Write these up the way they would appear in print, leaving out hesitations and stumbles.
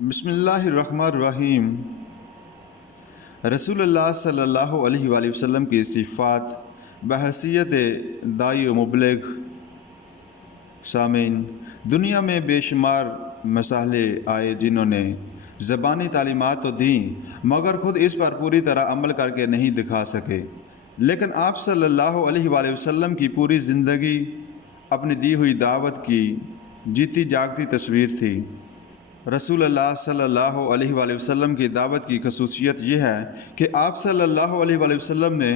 بسم اللہ الرحمن الرحیم۔ رسول اللہ صلی اللہ علیہ وآلہ وسلم کی صفات بحیثیت داعی و مبلغ۔ سامعین، دنیا میں بے شمار مسائل آئے جنہوں نے زبانی تعلیمات تو دیں مگر خود اس پر پوری طرح عمل کر کے نہیں دکھا سکے، لیکن آپ صلی اللہ علیہ وآلہ وسلم کی پوری زندگی اپنی دی ہوئی دعوت کی جیتی جاگتی تصویر تھی۔ رسول اللہ صلی اللہ علیہ وآلہ وسلم کی دعوت کی خصوصیت یہ ہے کہ آپ صلی اللہ علیہ وآلہ وسلم نے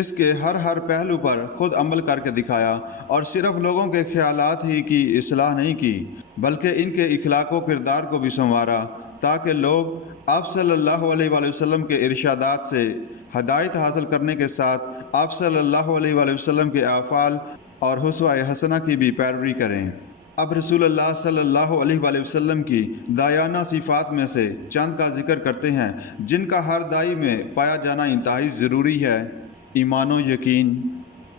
اس کے ہر پہلو پر خود عمل کر کے دکھایا، اور صرف لوگوں کے خیالات ہی کی اصلاح نہیں کی بلکہ ان کے اخلاق و کردار کو بھی سنوارا، تاکہ لوگ آپ صلی اللہ علیہ وآلہ وسلم کے ارشادات سے ہدایت حاصل کرنے کے ساتھ آپ صلی اللہ علیہ وآلہ وسلم کے افعال اور اسوہ حسنہ کی بھی پیروی کریں۔ اب رسول اللہ صلی اللہ علیہ وآلہ وسلم کی داعیانہ صفات میں سے چند کا ذکر کرتے ہیں جن کا ہر داعی میں پایا جانا انتہائی ضروری ہے۔ ایمان و یقین۔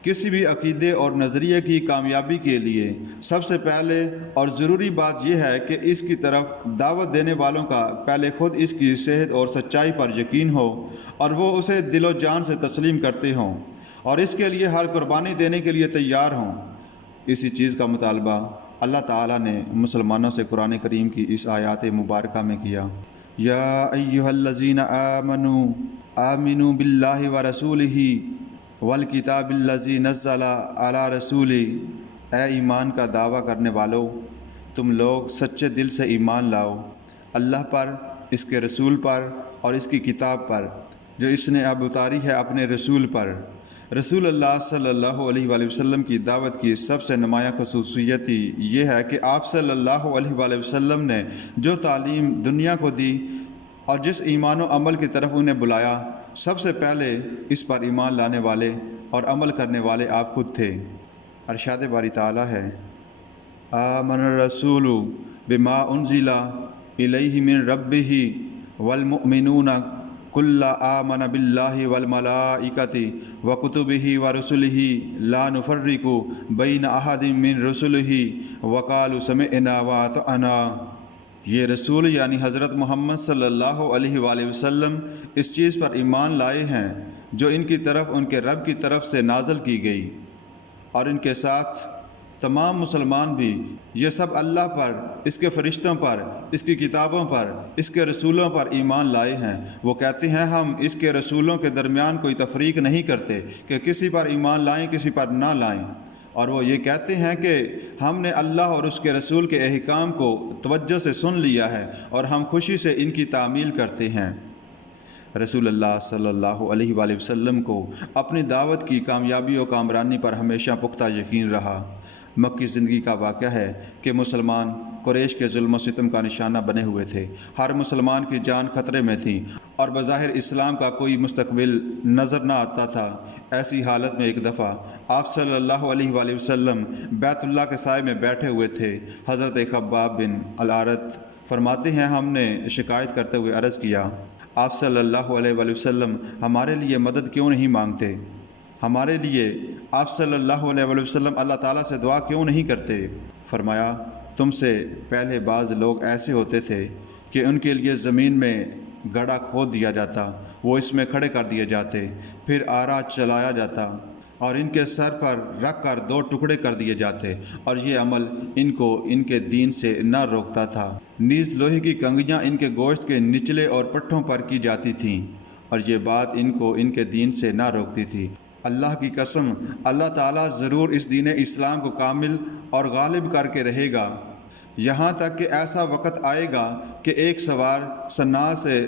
کسی بھی عقیدے اور نظریے کی کامیابی کے لیے سب سے پہلے اور ضروری بات یہ ہے کہ اس کی طرف دعوت دینے والوں کا پہلے خود اس کی صحت اور سچائی پر یقین ہو اور وہ اسے دل و جان سے تسلیم کرتے ہوں اور اس کے لیے ہر قربانی دینے کے لیے تیار ہوں۔ اسی چیز کا مطالبہ اللہ تعالیٰ نے مسلمانوں سے قرآن کریم کی اس آیات مبارکہ میں کیا۔ یا ایھا الذین آمنوا آمنوا باللہ ورسولہ والکتاب الذی نزل علی رسولہ۔ اے ایمان کا دعویٰ کرنے والو، تم لوگ سچے دل سے ایمان لاؤ اللہ پر، اس کے رسول پر اور اس کی کتاب پر جو اس نے اب اتاری ہے اپنے رسول پر۔ رسول اللہ صلی اللہ علیہ وآلہ وسلم کی دعوت کی سب سے نمایاں خصوصیت ہی یہ ہے کہ آپ صلی اللہ علیہ وآلہ وسلم نے جو تعلیم دنیا کو دی اور جس ایمان و عمل کی طرف انہیں بلایا، سب سے پہلے اس پر ایمان لانے والے اور عمل کرنے والے آپ خود تھے۔ ارشاد باری تعالیٰ ہے، آمن الرسول بما انزل الیہ من ربہ والمؤمنون کل آمن باللہ والملائکۃ وکتبہ ورسلہ لا نفرق بین احد من رسلہ وقالوا سمعنا واطعنا۔ یہ رسول یعنی حضرت محمد صلی اللہ علیہ وآلہ وسلم اس چیز پر ایمان لائے ہیں جو ان کی طرف ان کے رب کی طرف سے نازل کی گئی، اور ان کے ساتھ تمام مسلمان بھی یہ سب اللہ پر، اس کے فرشتوں پر، اس کی کتابوں پر، اس کے رسولوں پر ایمان لائے ہیں۔ وہ کہتے ہیں ہم اس کے رسولوں کے درمیان کوئی تفریق نہیں کرتے کہ کسی پر ایمان لائیں کسی پر نہ لائیں، اور وہ یہ کہتے ہیں کہ ہم نے اللہ اور اس کے رسول کے احکام کو توجہ سے سن لیا ہے اور ہم خوشی سے ان کی تعمیل کرتے ہیں۔ رسول اللہ صلی اللہ علیہ وآلہ وسلم کو اپنی دعوت کی کامیابی و کامرانی پر ہمیشہ پختہ یقین رہا۔ مکی زندگی کا واقعہ ہے کہ مسلمان قریش کے ظلم و ستم کا نشانہ بنے ہوئے تھے، ہر مسلمان کی جان خطرے میں تھی اور بظاہر اسلام کا کوئی مستقبل نظر نہ آتا تھا۔ ایسی حالت میں ایک دفعہ آپ صلی اللہ علیہ وآلہ وسلم بیت اللہ کے سائے میں بیٹھے ہوئے تھے۔ حضرت خباب بن الارت فرماتے ہیں ہم نے شکایت کرتے ہوئے عرض کیا، آپ صلی اللہ علیہ وآلہ وسلم ہمارے لیے مدد کیوں نہیں مانگتے؟ ہمارے لیے آپ صلی اللہ علیہ وآلہ وسلم اللہ تعالیٰ سے دعا کیوں نہیں کرتے؟ فرمایا، تم سے پہلے بعض لوگ ایسے ہوتے تھے کہ ان کے لیے زمین میں گڑھا کھود دیا جاتا، وہ اس میں کھڑے کر دیے جاتے، پھر آرا چلایا جاتا اور ان کے سر پر رکھ کر 2 ٹکڑے کر دیے جاتے، اور یہ عمل ان کو ان کے دین سے نہ روکتا تھا۔ نیز لوہے کی کنگھیاں ان کے گوشت کے نچلے اور پٹھوں پر کی جاتی تھیں، اور یہ بات ان کو ان کے دین سے نہ روکتی تھی۔ اللہ کی قسم، اللہ تعالیٰ ضرور اس دین اسلام کو کامل اور غالب کر کے رہے گا، یہاں تک کہ ایسا وقت آئے گا کہ ایک سوار صنعاء سے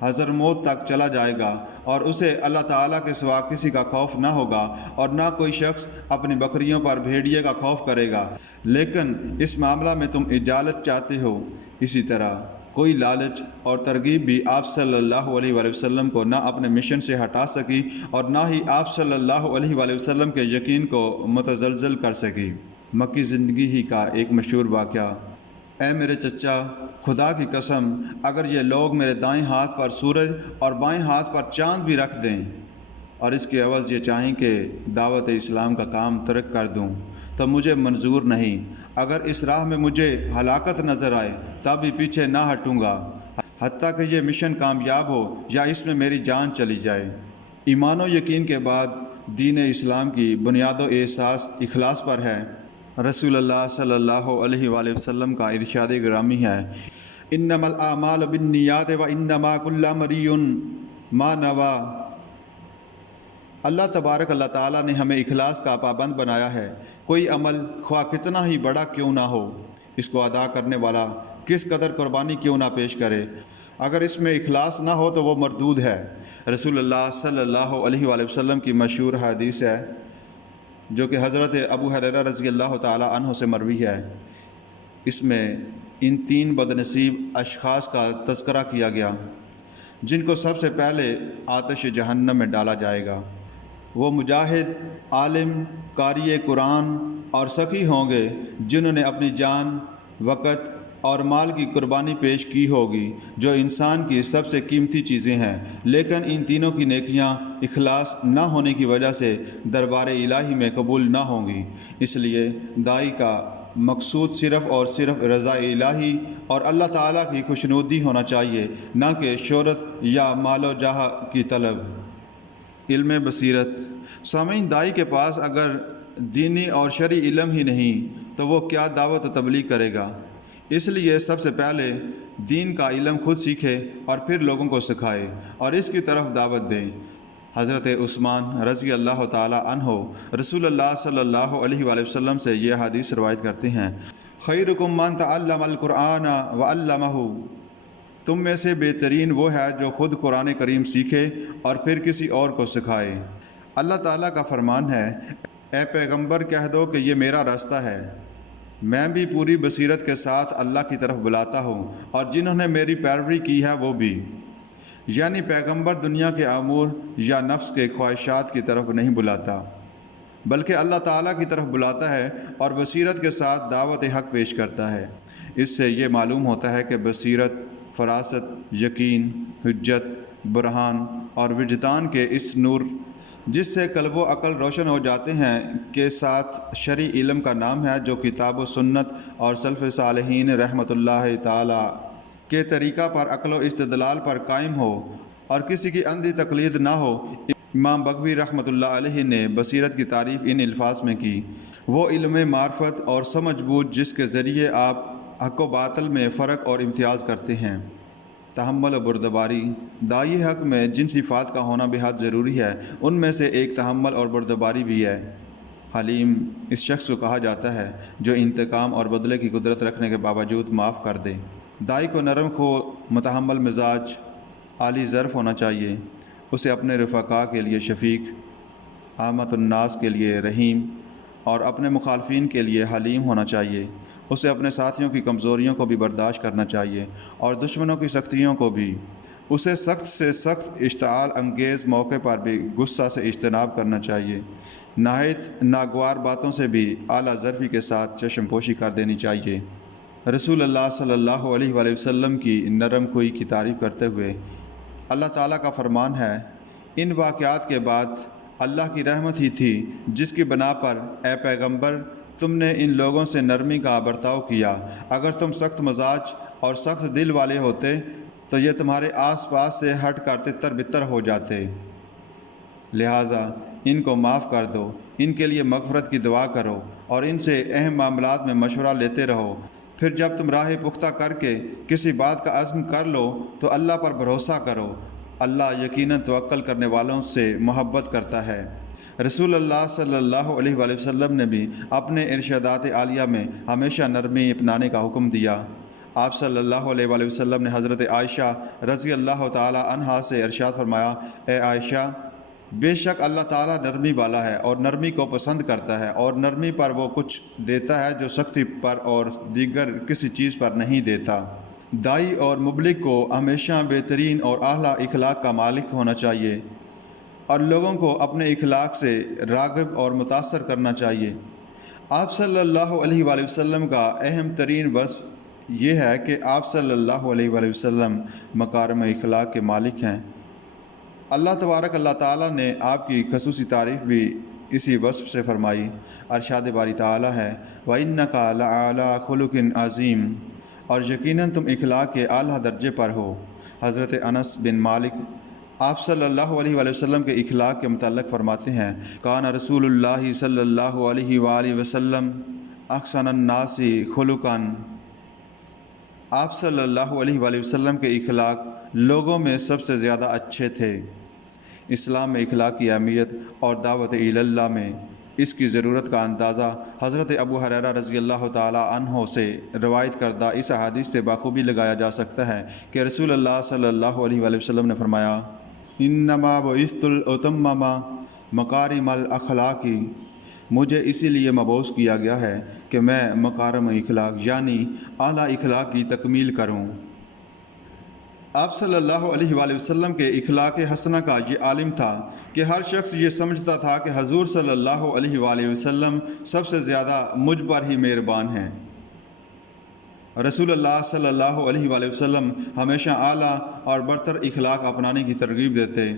حضرموت تک چلا جائے گا اور اسے اللہ تعالیٰ کے سوا کسی کا خوف نہ ہوگا، اور نہ کوئی شخص اپنی بکریوں پر بھیڑیے کا خوف کرے گا، لیکن اس معاملہ میں تم اجالت چاہتے ہو۔ اسی طرح کوئی لالچ اور ترغیب بھی آپ صلی اللہ علیہ وآلہ وسلم کو نہ اپنے مشن سے ہٹا سکی اور نہ ہی آپ صلی اللہ علیہ وآلہ وسلم کے یقین کو متزلزل کر سکی۔ مکی زندگی ہی کا ایک مشہور واقعہ، اے میرے چچا، خدا کی قسم اگر یہ لوگ میرے دائیں ہاتھ پر سورج اور بائیں ہاتھ پر چاند بھی رکھ دیں اور اس کے عوض یہ چاہیں کہ دعوت اسلام کا کام ترک کر دوں تو مجھے منظور نہیں۔ اگر اس راہ میں مجھے ہلاکت نظر آئے تب بھی پیچھے نہ ہٹوں گا، حتیٰ کہ یہ مشن کامیاب ہو یا اس میں میری جان چلی جائے۔ ایمان و یقین کے بعد دین اسلام کی بنیاد و اساس اخلاص پر ہے۔ رسول اللہ صلی اللہ علیہ وآلہ وسلم کا ارشاد گرامی ہے، انما الاعمال بالنیات وانما کل امرئ ما نوی۔ اللہ تبارک اللہ تعالیٰ نے ہمیں اخلاص کا پابند بنایا ہے۔ کوئی عمل خواہ کتنا ہی بڑا کیوں نہ ہو، اس کو ادا کرنے والا کس قدر قربانی کیوں نہ پیش کرے، اگر اس میں اخلاص نہ ہو تو وہ مردود ہے۔ رسول اللہ صلی اللہ علیہ وآلہ وسلم کی مشہور حدیث ہے جو کہ حضرت ابو ہریرہ رضی اللہ تعالیٰ عنہ سے مروی ہے۔ اس میں ان 3 بدنصیب اشخاص کا تذکرہ کیا گیا جن کو سب سے پہلے آتش جہنم میں ڈالا جائے گا۔ وہ مجاہد، عالم، قاری قرآن اور سخی ہوں گے جنہوں نے اپنی جان، وقت اور مال کی قربانی پیش کی ہوگی جو انسان کی سب سے قیمتی چیزیں ہیں، لیکن ان تینوں کی نیکیاں اخلاص نہ ہونے کی وجہ سے دربار الہی میں قبول نہ ہوں گی۔ اس لیے داعی کا مقصود صرف اور صرف رضا الہی اور اللہ تعالیٰ کی خوشنودی ہونا چاہیے، نہ کہ شہرت یا مال و جاہ کی طلب۔ علم بصیرت۔ سامعین، داعی کے پاس اگر دینی اور شرعی علم ہی نہیں تو وہ کیا دعوت و تبلیغ کرے گا؟ اس لیے سب سے پہلے دین کا علم خود سیکھے اور پھر لوگوں کو سکھائے اور اس کی طرف دعوت دے۔ حضرت عثمان رضی اللہ تعالیٰ عنہ رسول اللہ صلی اللہ علیہ وآلہ وسلم سے یہ حدیث روایت کرتے ہیں، خیرکم من تعلم القرآن وعلمہ۔ تم میں سے بہترین وہ ہے جو خود قرآن کریم سیکھے اور پھر کسی اور کو سکھائے۔ اللہ تعالیٰ کا فرمان ہے، اے پیغمبر کہہ دو کہ یہ میرا راستہ ہے، میں بھی پوری بصیرت کے ساتھ اللہ کی طرف بلاتا ہوں اور جنہوں نے میری پیروی کی ہے وہ بھی۔ یعنی پیغمبر دنیا کے امور یا نفس کے خواہشات کی طرف نہیں بلاتا بلکہ اللہ تعالیٰ کی طرف بلاتا ہے اور بصیرت کے ساتھ دعوت حق پیش کرتا ہے۔ اس سے یہ معلوم ہوتا ہے کہ بصیرت، فراست، یقین، حجت، برہان اور وجدان کے اس نور جس سے قلب و عقل روشن ہو جاتے ہیں کے ساتھ شرعی علم کا نام ہے، جو کتاب و سنت اور سلف صالحین رحمۃ اللہ تعالی کے طریقہ پر عقل و استدلال پر قائم ہو اور کسی کی اندھی تقلید نہ ہو۔ امام بغوی رحمۃ اللہ علیہ نے بصیرت کی تعریف ان الفاظ میں کی، وہ علم معرفت اور سمجھ بوجھ جس کے ذریعے آپ حق و باطل میں فرق اور امتیاز کرتے ہیں۔ تحمل و بردباری۔ داعی حق میں جن صفات کا ہونا بے حد ضروری ہے ان میں سے ایک تحمل اور بردباری بھی ہے۔ حلیم اس شخص کو کہا جاتا ہے جو انتقام اور بدلے کی قدرت رکھنے کے باوجود معاف کر دے۔ داعی کو نرم خو، متحمل مزاج، عالی ظرف ہونا چاہیے۔ اسے اپنے رفقاء کے لیے شفیق، عامت الناس کے لیے رحیم اور اپنے مخالفین کے لیے حلیم ہونا چاہیے۔ اسے اپنے ساتھیوں کی کمزوریوں کو بھی برداشت کرنا چاہیے اور دشمنوں کی سختیوں کو بھی۔ اسے سخت سے سخت اشتعال انگیز موقع پر بھی غصہ سے اجتناب کرنا چاہیے۔ نہایت ناگوار باتوں سے بھی اعلیٰ ظرفی کے ساتھ چشم پوشی کر دینی چاہیے۔ رسول اللہ صلی اللہ علیہ وآلہ وسلم کی نرم خوئی کی تعریف کرتے ہوئے اللہ تعالیٰ کا فرمان ہے، ان واقعات کے بعد اللہ کی رحمت ہی تھی جس کی بنا پر اے پیغمبر تم نے ان لوگوں سے نرمی کا برتاؤ کیا۔ اگر تم سخت مزاج اور سخت دل والے ہوتے تو یہ تمہارے آس پاس سے ہٹ کر تتر بتر ہو جاتے، لہٰذا ان کو معاف کر دو، ان کے لیے مغفرت کی دعا کرو اور ان سے اہم معاملات میں مشورہ لیتے رہو۔ پھر جب تم راہ پختہ کر کے کسی بات کا عزم کر لو تو اللہ پر بھروسہ کرو، اللہ یقیناً توکل کرنے والوں سے محبت کرتا ہے۔ رسول اللہ صلی اللہ علیہ وآلہ وسلم نے بھی اپنے ارشادات عالیہ میں ہمیشہ نرمی اپنانے کا حکم دیا۔ آپ صلی اللہ علیہ وآلہ وسلم نے حضرت عائشہ رضی اللہ تعالی عنہا سے ارشاد فرمایا، اے عائشہ، بے شک اللہ تعالیٰ نرمی والا ہے اور نرمی کو پسند کرتا ہے، اور نرمی پر وہ کچھ دیتا ہے جو سختی پر اور دیگر کسی چیز پر نہیں دیتا۔ داعی اور مبلغ کو ہمیشہ بہترین اور اعلیٰ اخلاق کا مالک ہونا چاہیے اور لوگوں کو اپنے اخلاق سے راغب اور متاثر کرنا چاہیے۔ آپ صلی اللہ علیہ وآلہ وسلم کا اہم ترین وصف یہ ہے کہ آپ صلی اللہ علیہ وآلہ وسلم مکارم اخلاق کے مالک ہیں۔ اللہ تبارک اللہ تعالیٰ نے آپ کی خصوصی تعریف بھی اسی وصف سے فرمائی۔ ارشاد باری تعالیٰ ہے وَإِنَّكَ لَعَلَىٰ خُلُقٍ عَظِيمٍ، اور یقیناً تم اخلاق کے اعلیٰ درجے پر ہو۔ حضرت انس بن مالک آپ صلی اللہ علیہ وآلہ وسلم کے اخلاق کے متعلق فرماتے ہیں کان رسول اللہ صلی اللہ علیہ وآلہ وسلم احسن الناس خلقاً، آپ صلی اللہ علیہ وآلہ وسلم کے اخلاق لوگوں میں سب سے زیادہ اچھے تھے۔ اسلام میں اخلاق کی اہمیت اور دعوت الی اللہ میں اس کی ضرورت کا اندازہ حضرت ابو ہریرہ رضی اللہ تعالی عنہ سے روایت کردہ اس حدیث سے بخوبی لگایا جا سکتا ہے کہ رسول اللہ صلی اللہ علیہ وآلہ وسلم نے فرمایا انما بعثت لاتمم مکارم الاخلاق، مجھے اسی لیے مبعوث کیا گیا ہے کہ میں مکارم اخلاق یعنی اعلیٰ اخلاق کی تکمیل کروں۔ آپ صلی اللہ علیہ وآلہ وسلم کے اخلاق حسنہ کا یہ عالم تھا کہ ہر شخص یہ سمجھتا تھا کہ حضور صلی اللہ علیہ وآلہ وسلم سب سے زیادہ مجھ پر ہی مہربان ہیں۔ رسول اللہ صلی اللہ علیہ وآلہ وسلم ہمیشہ اعلیٰ اور برتر اخلاق اپنانے کی ترغیب دیتے۔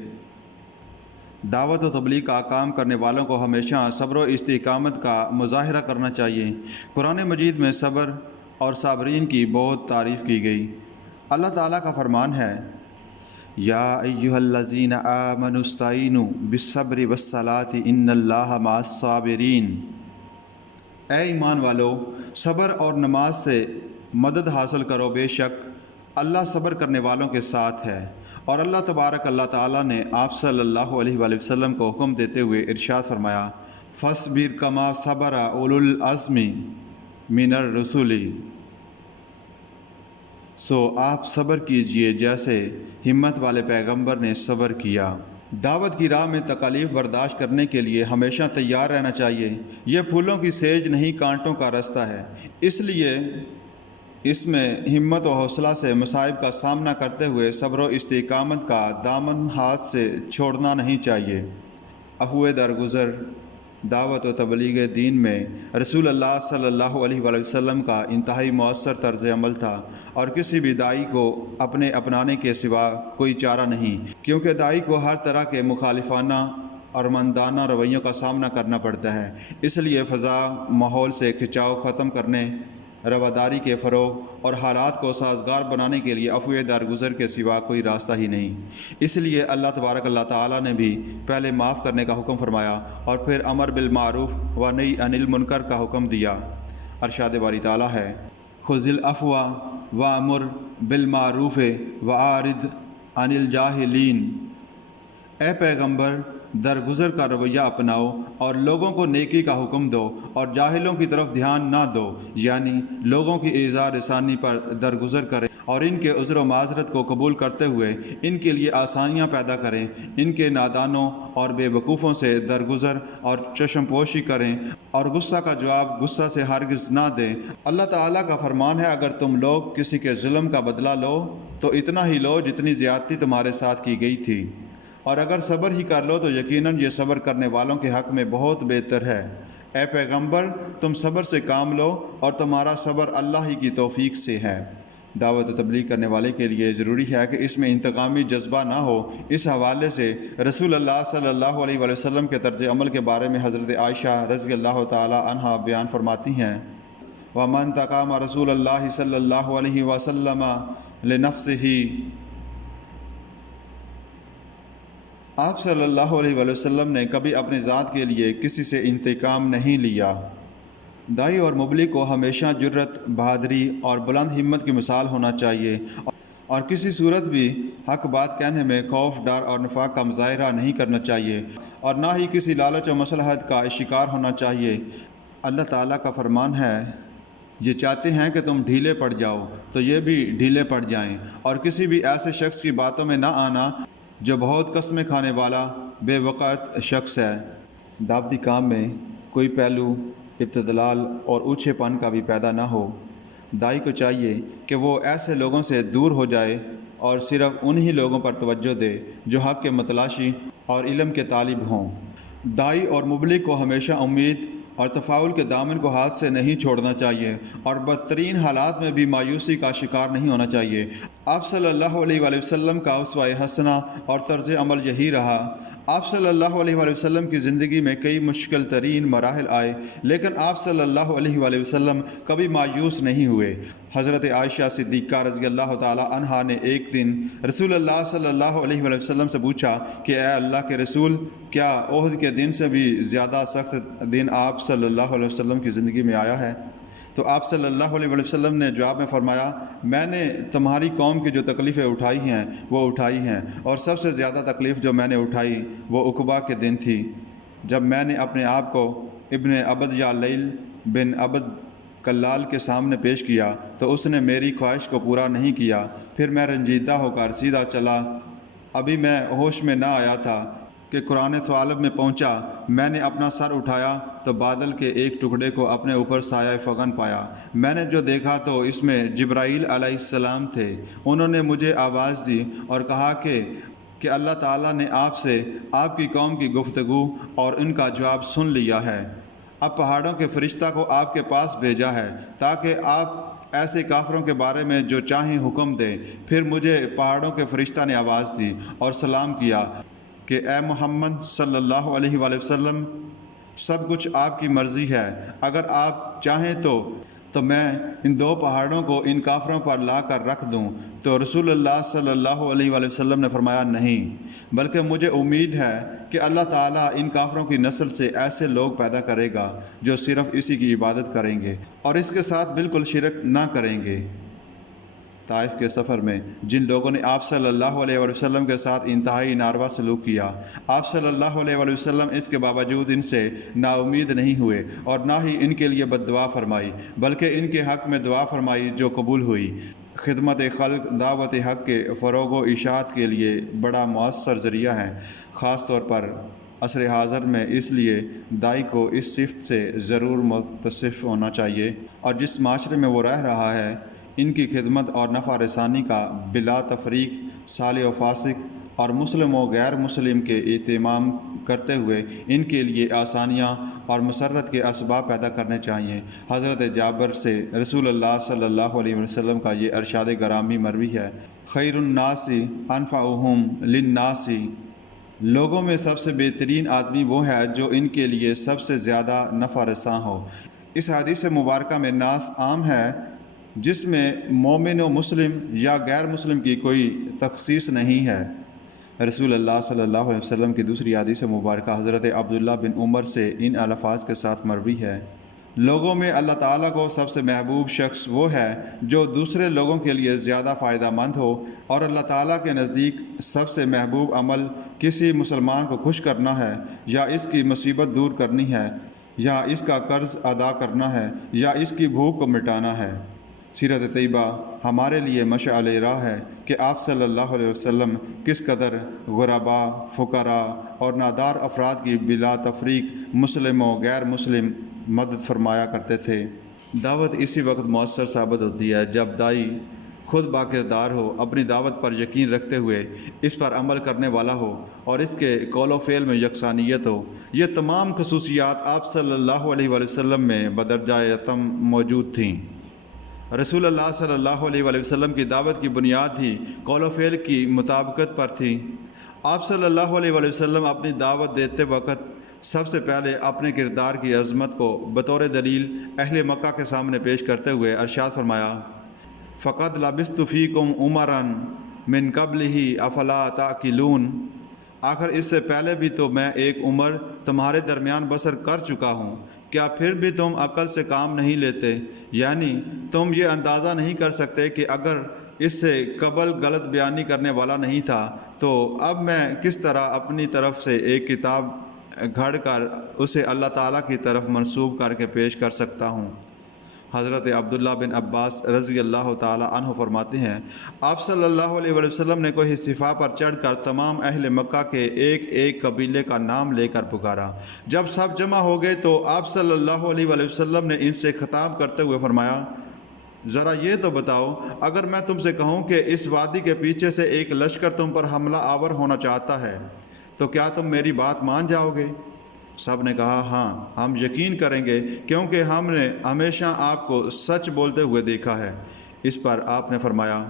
دعوت و تبلیغ کا کام کرنے والوں کو ہمیشہ صبر و استقامت کا مظاہرہ کرنا چاہیے۔ قرآن مجید میں صبر اور صابرین کی بہت تعریف کی گئی۔ اللہ تعالیٰ کا فرمان ہے یا ایھا الذین آمنوا استعینوا بالصبر والصلاۃ ان اللہ مع الصابرین، اے ایمان والو صبر اور نماز سے مدد حاصل کرو، بے شک اللہ صبر کرنے والوں کے ساتھ ہے۔ اور اللہ تبارک اللہ تعالیٰ نے آپ صلی اللہ علیہ وآلہ وسلم کو حکم دیتے ہوئے ارشاد فرمایا فاصبر کما صبر اولو العزم من الرسل، سو آپ صبر کیجئے جیسے ہمت والے پیغمبر نے صبر کیا۔ دعوت کی راہ میں تکالیف برداشت کرنے کے لیے ہمیشہ تیار رہنا چاہیے۔ یہ پھولوں کی سیج نہیں کانٹوں کا رستہ ہے، اس لیے اس میں ہمت و حوصلہ سے مصائب کا سامنا کرتے ہوئے صبر و استقامت کا دامن ہاتھ سے چھوڑنا نہیں چاہیے۔ عفو درگزر دعوت و تبلیغ دین میں رسول اللہ صلی اللہ علیہ وآلہ وسلم کا انتہائی مؤثر طرز عمل تھا، اور کسی بھی داعی کو اپنانے کے سوا کوئی چارہ نہیں، کیونکہ داعی کو ہر طرح کے مخالفانہ اور مندانہ رویوں کا سامنا کرنا پڑتا ہے۔ اس لیے فضا ماحول سے کھچاؤ ختم کرنے، رواداری کے فروغ اور حالات کو سازگار بنانے کے لیے عفو درگزر کے سوا کوئی راستہ ہی نہیں۔ اس لیے اللہ تبارک اللہ تعالیٰ نے بھی پہلے معاف کرنے کا حکم فرمایا اور پھر امر بالمعروف و نہی عن المنکر کا حکم دیا۔ ارشاد باری تعالیٰ ہے خذ العفو وامر بالمعروف واعرض عن الجاہلین، اے پیغمبر درگزر کا رویہ اپناؤ اور لوگوں کو نیکی کا حکم دو اور جاہلوں کی طرف دھیان نہ دو، یعنی لوگوں کی اعزاء رسانی پر درگزر کریں اور ان کے عذر و معذرت کو قبول کرتے ہوئے ان کے لیے آسانیاں پیدا کریں، ان کے نادانوں اور بے وقوفوں سے درگزر اور چشم پوشی کریں اور غصہ کا جواب غصہ سے ہرگز نہ دیں۔ اللہ تعالیٰ کا فرمان ہے اگر تم لوگ کسی کے ظلم کا بدلہ لو تو اتنا ہی لو جتنی زیادتی تمہارے ساتھ کی گئی تھی، اور اگر صبر ہی کر لو تو یقیناً یہ صبر کرنے والوں کے حق میں بہت بہتر ہے۔ اے پیغمبر تم صبر سے کام لو اور تمہارا صبر اللہ ہی کی توفیق سے ہے۔ دعوت و تبلیغ کرنے والے کے لیے ضروری ہے کہ اس میں انتقامی جذبہ نہ ہو۔ اس حوالے سے رسول اللہ صلی اللہ علیہ وآلہ وسلم کے طرز عمل کے بارے میں حضرت عائشہ رضی اللہ تعالی عنہا بیان فرماتی ہیں وَمَنْ تَقَامَ رسول اللہ صلی اللہ علیہ وسلم لِنَفْسِهِ، آپ صلی اللہ علیہ وآلہ وسلم نے کبھی اپنی ذات کے لیے کسی سے انتقام نہیں لیا۔ داعی اور مبلغ کو ہمیشہ جرت، بہادری اور بلند ہمت کی مثال ہونا چاہیے، اور کسی صورت بھی حق بات کہنے میں خوف، ڈر اور نفاق کا مظاہرہ نہیں کرنا چاہیے، اور نہ ہی کسی لالچ و مصلحت کا شکار ہونا چاہیے۔ اللہ تعالیٰ کا فرمان ہے یہ چاہتے ہیں کہ تم ڈھیلے پڑ جاؤ تو یہ بھی ڈھیلے پڑ جائیں، اور کسی بھی ایسے شخص کی باتوں میں نہ آنا جو بہت قسمیں کھانے والا بے وقت شخص ہے۔ دعوتی کام میں کوئی پہلو ابتدلال اور اونچے پن کا بھی پیدا نہ ہو۔ داعی کو چاہیے کہ وہ ایسے لوگوں سے دور ہو جائے اور صرف انہی لوگوں پر توجہ دے جو حق کے متلاشی اور علم کے طالب ہوں۔ داعی اور مبلغ کو ہمیشہ امید اور تفاؤل کے دامن کو ہاتھ سے نہیں چھوڑنا چاہیے اور بدترین حالات میں بھی مایوسی کا شکار نہیں ہونا چاہیے۔ آپ صلی اللہ علیہ وآلہ وسلم کا اسوہ حسنہ اور طرز عمل یہی رہا۔ آپ صلی اللہ علیہ وآلہ وسلم کی زندگی میں کئی مشکل ترین مراحل آئے، لیکن آپ صلی اللہ علیہ وآلہ وسلم کبھی مایوس نہیں ہوئے۔ حضرت عائشہ صدیقہ رضی اللہ تعالی عنہا نے ایک دن رسول اللہ صلی اللہ علیہ وآلہ وسلم سے پوچھا کہ اے اللہ کے رسول، کیا احد کے دن سے بھی زیادہ سخت دن آپ صلی اللہ علیہ وسلم کی زندگی میں آیا ہے؟ تو آپ صلی اللہ علیہ وسلم نے جواب میں فرمایا، میں نے تمہاری قوم کی جو تکلیفیں اٹھائی ہیں وہ اٹھائی ہیں، اور سب سے زیادہ تکلیف جو میں نے اٹھائی وہ عقبہ کے دن تھی، جب میں نے اپنے آپ کو ابن عبد یا لیل بن عبد کلال کے سامنے پیش کیا تو اس نے میری خواہش کو پورا نہیں کیا۔ پھر میں رنجیدہ ہو کر سیدھا چلا۔ ابھی میں ہوش میں نہ آیا تھا کہ قرآن ثعلب میں پہنچا۔ میں نے اپنا سر اٹھایا تو بادل کے ایک ٹکڑے کو اپنے اوپر سایہ فغن پایا۔ میں نے جو دیکھا تو اس میں جبرائیل علیہ السلام تھے۔ انہوں نے مجھے آواز دی اور کہا کہ اللہ تعالیٰ نے آپ سے آپ کی قوم کی گفتگو اور ان کا جواب سن لیا ہے۔ اب پہاڑوں کے فرشتہ کو آپ کے پاس بھیجا ہے تاکہ آپ ایسے کافروں کے بارے میں جو چاہیں حکم دیں۔ پھر مجھے پہاڑوں کے فرشتہ نے آواز دی اور سلام کیا کہ اے محمد صلی اللہ علیہ وآلہ وسلم، سب کچھ آپ کی مرضی ہے، اگر آپ چاہیں تو میں ان دو پہاڑوں کو ان کافروں پر لا کر رکھ دوں۔ تو رسول اللہ صلی اللہ علیہ وآلہ وسلم نے فرمایا، نہیں، بلکہ مجھے امید ہے کہ اللہ تعالیٰ ان کافروں کی نسل سے ایسے لوگ پیدا کرے گا جو صرف اسی کی عبادت کریں گے اور اس کے ساتھ بالکل شرک نہ کریں گے۔ طائف کے سفر میں جن لوگوں نے آپ صلی اللہ علیہ وآلہ وسلم کے ساتھ انتہائی ناروا سلوک کیا، آپ صلی اللہ علیہ وآلہ وسلم اس کے باوجود ان سے نا امید نہیں ہوئے اور نہ ہی ان کے لیے بد دعا فرمائی، بلکہ ان کے حق میں دعا فرمائی جو قبول ہوئی۔ خدمت خلق دعوت حق کے فروغ و اشاعت کے لیے بڑا مؤثر ذریعہ ہے، خاص طور پر عصر حاضر میں۔ اس لیے داعی کو اس صفت سے ضرور متصف ہونا چاہیے، اور جس معاشرے میں وہ رہ رہا ہے ان کی خدمت اور نفع رسانی کا بلا تفریق صالح و فاسق اور مسلم و غیر مسلم کے اہتمام کرتے ہوئے ان کے لیے آسانیاں اور مسرت کے اسباب پیدا کرنے چاہیے۔ حضرت جابر سے رسول اللہ صلی اللہ علیہ وسلم کا یہ ارشاد گرامی مروی ہے، خیر الناس انفعہم للناس، لوگوں میں سب سے بہترین آدمی وہ ہے جو ان کے لیے سب سے زیادہ نفع رساں ہو۔ اس حدیث مبارکہ میں ناس عام ہے جس میں مومن و مسلم یا غیر مسلم کی کوئی تخصیص نہیں ہے۔ رسول اللہ صلی اللہ علیہ وسلم کی دوسری حدیث مبارکہ حضرت عبداللہ بن عمر سے ان الفاظ کے ساتھ مروی ہے، لوگوں میں اللہ تعالیٰ کو سب سے محبوب شخص وہ ہے جو دوسرے لوگوں کے لیے زیادہ فائدہ مند ہو، اور اللہ تعالیٰ کے نزدیک سب سے محبوب عمل کسی مسلمان کو خوش کرنا ہے، یا اس کی مصیبت دور کرنی ہے، یا اس کا قرض ادا کرنا ہے، یا اس کی بھوک کو مٹانا ہے۔ سیرت طیبہ ہمارے لیے مشعل راہ ہے کہ آپ صلی اللہ علیہ وسلم کس قدر غرباء، فقراء اور نادار افراد کی بلا تفریق مسلم و غیر مسلم مدد فرمایا کرتے تھے۔ دعوت اسی وقت مؤثر ثابت ہوتی ہے جب داعی خود باکردار ہو، اپنی دعوت پر یقین رکھتے ہوئے اس پر عمل کرنے والا ہو، اور اس کے قول و فعل میں یکسانیت ہو۔ یہ تمام خصوصیات آپ صلی اللہ علیہ وآلہ وسلم میں بدرجہ یتم موجود تھیں۔ رسول اللہ صلی اللہ علیہ وآلہ وسلم کی دعوت کی بنیاد ہی قول و فعل کی مطابقت پر تھی۔ آپ صلی اللہ علیہ وآلہ وسلم اپنی دعوت دیتے وقت سب سے پہلے اپنے کردار کی عظمت کو بطور دلیل اہل مکہ کے سامنے پیش کرتے ہوئے ارشاد فرمایا، فَقَدْ لَبِثْتُ فِيكُمْ عُمَرًا مِنْ قَبْلِهِ أَفَلَا تَعْقِلُونَ، آخر اس سے پہلے بھی تو میں ایک عمر تمہارے درمیان بسر کر چکا ہوں، کیا پھر بھی تم عقل سے کام نہیں لیتے؟ یعنی تم یہ اندازہ نہیں کر سکتے کہ اگر اس سے قبل غلط بیانی کرنے والا نہیں تھا تو اب میں کس طرح اپنی طرف سے ایک کتاب گھڑ کر اسے اللہ تعالیٰ کی طرف منسوب کر کے پیش کر سکتا ہوں۔ حضرت عبداللہ بن عباس رضی اللہ تعالی عنہ فرماتے ہیں، آپ صلی اللہ علیہ وسلم نے کوئی صفا پر چڑھ کر تمام اہل مکہ کے ایک ایک قبیلے کا نام لے کر پکارا۔ جب سب جمع ہو گئے تو آپ صلی اللہ علیہ وسلم نے ان سے خطاب کرتے ہوئے فرمایا، ذرا یہ تو بتاؤ، اگر میں تم سے کہوں کہ اس وادی کے پیچھے سے ایک لشکر تم پر حملہ آور ہونا چاہتا ہے تو کیا تم میری بات مان جاؤ گے؟ سب نے کہا ہاں ہم یقین کریں گے کیونکہ ہم نے ہمیشہ آپ کو سچ بولتے ہوئے دیکھا ہے۔ اس پر آپ نے فرمایا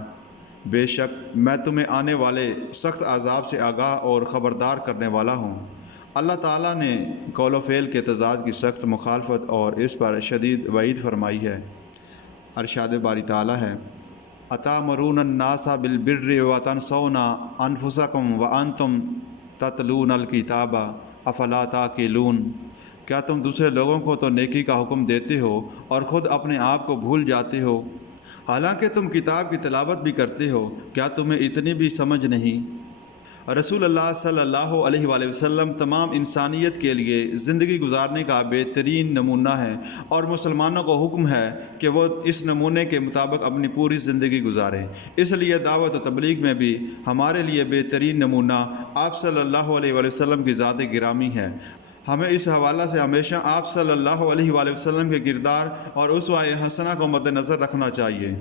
بے شک میں تمہیں آنے والے سخت عذاب سے آگاہ اور خبردار کرنے والا ہوں۔ اللہ تعالیٰ نے قول و فعل کے تضاد کی سخت مخالفت اور اس پر شدید وعید فرمائی ہے۔ ارشاد باری تعالیٰ ہے اتامرون الناس بالبر وتنسون انفسکم وانتم تتلون الکتاب افلا تعقلون۔ کیا تم دوسرے لوگوں کو تو نیکی کا حکم دیتے ہو اور خود اپنے آپ کو بھول جاتے ہو، حالانکہ تم کتاب کی تلاوت بھی کرتے ہو، کیا تمہیں اتنی بھی سمجھ نہیں؟ رسول اللہ صلی اللہ علیہ وآلہ وسلم تمام انسانیت کے لیے زندگی گزارنے کا بہترین نمونہ ہے، اور مسلمانوں کو حکم ہے کہ وہ اس نمونے کے مطابق اپنی پوری زندگی گزاریں۔ اس لیے دعوت و تبلیغ میں بھی ہمارے لیے بہترین نمونہ آپ صلی اللہ علیہ وآلہ وسلم کی ذات گرامی ہے۔ ہمیں اس حوالہ سے ہمیشہ آپ صلی اللہ علیہ وآلہ وسلم کے کردار اور اسوہ حسنہ کو مد نظر رکھنا چاہیے۔